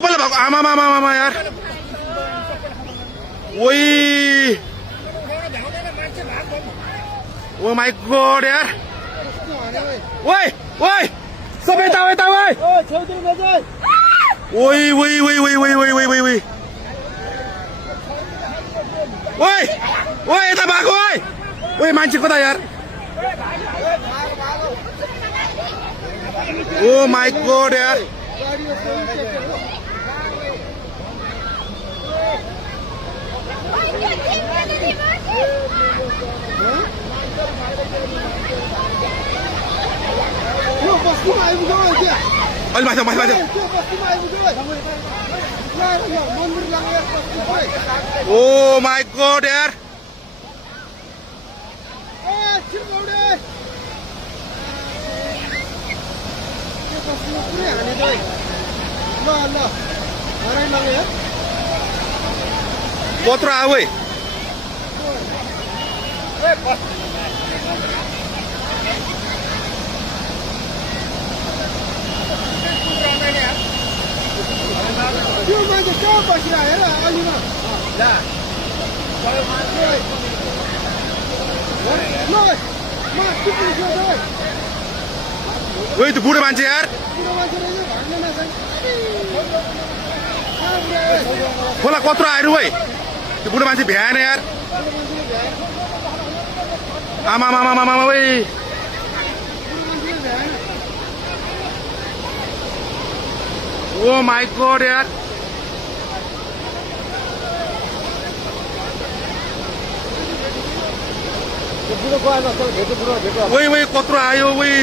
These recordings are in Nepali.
आमा यार वही ओ माय गॉड यार ओए ओए सब यता ओए ओए ओए ओए ओए ओए ओए ओए ओए ओए ओए ओए यता भागो ओए ओए मान्छे कता यार ओ माय गॉड यार Oh my god यार कत्रो आऊ है ओए त्यो बुढो मान्छे यार खोला कत्रो आएर है त्यो बुढो मान्छे भ्याएन यार आमा मामा मामा ओए ओ माय गॉड यार वही वही कत्रो आयो वही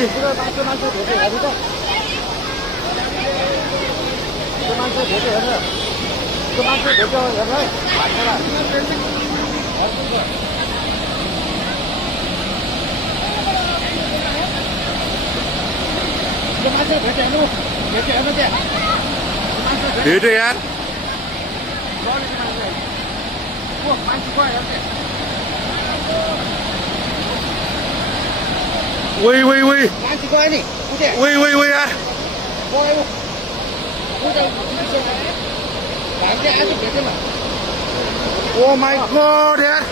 भेट्यो यार वही वही वही वही वही वही यार ओ माय गॉड यार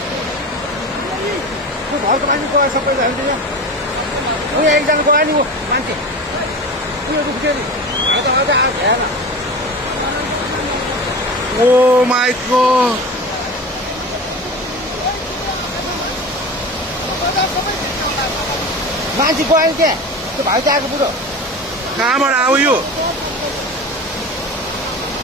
घरको मान्छे गयो सबैजना उयो एकजना गयो नि ऊ मान्छे उयो दुख्थ्यो नि आज भ्याएन ओ माय गॉड मान्छे गयो नि त्यहाँ त्यो भाइ आएको बुढो कहाँबाट आऊ यो